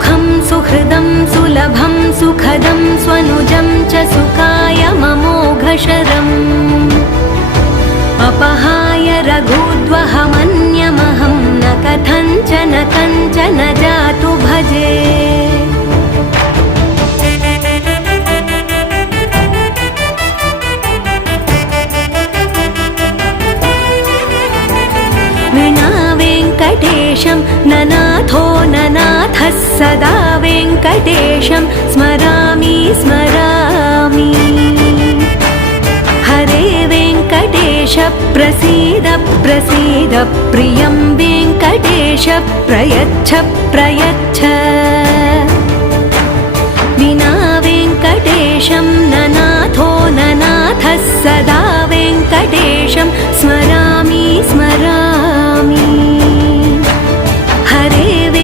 सुखं सुहृदं सुलभं सुखदं स्वनुजं च सुखाय ममोघशरम् अपहाय रघुद्वहमन्यमहं न कथञ्चन कञ्चन जातु भजे विना वेङ्कटेशं ननाथो ननाथः सदा वेङ्कटेशं स्मरामि स्मरामि हरे वेङ्कटेश प्रसीद प्रसीद प्रियं वेङ्कटेश प्रयच्छ प्रयच्छ विना वेङ्कटेशं ननाथो ननाथः सदा वेङ्कटेशं स्मरामि स्मरामि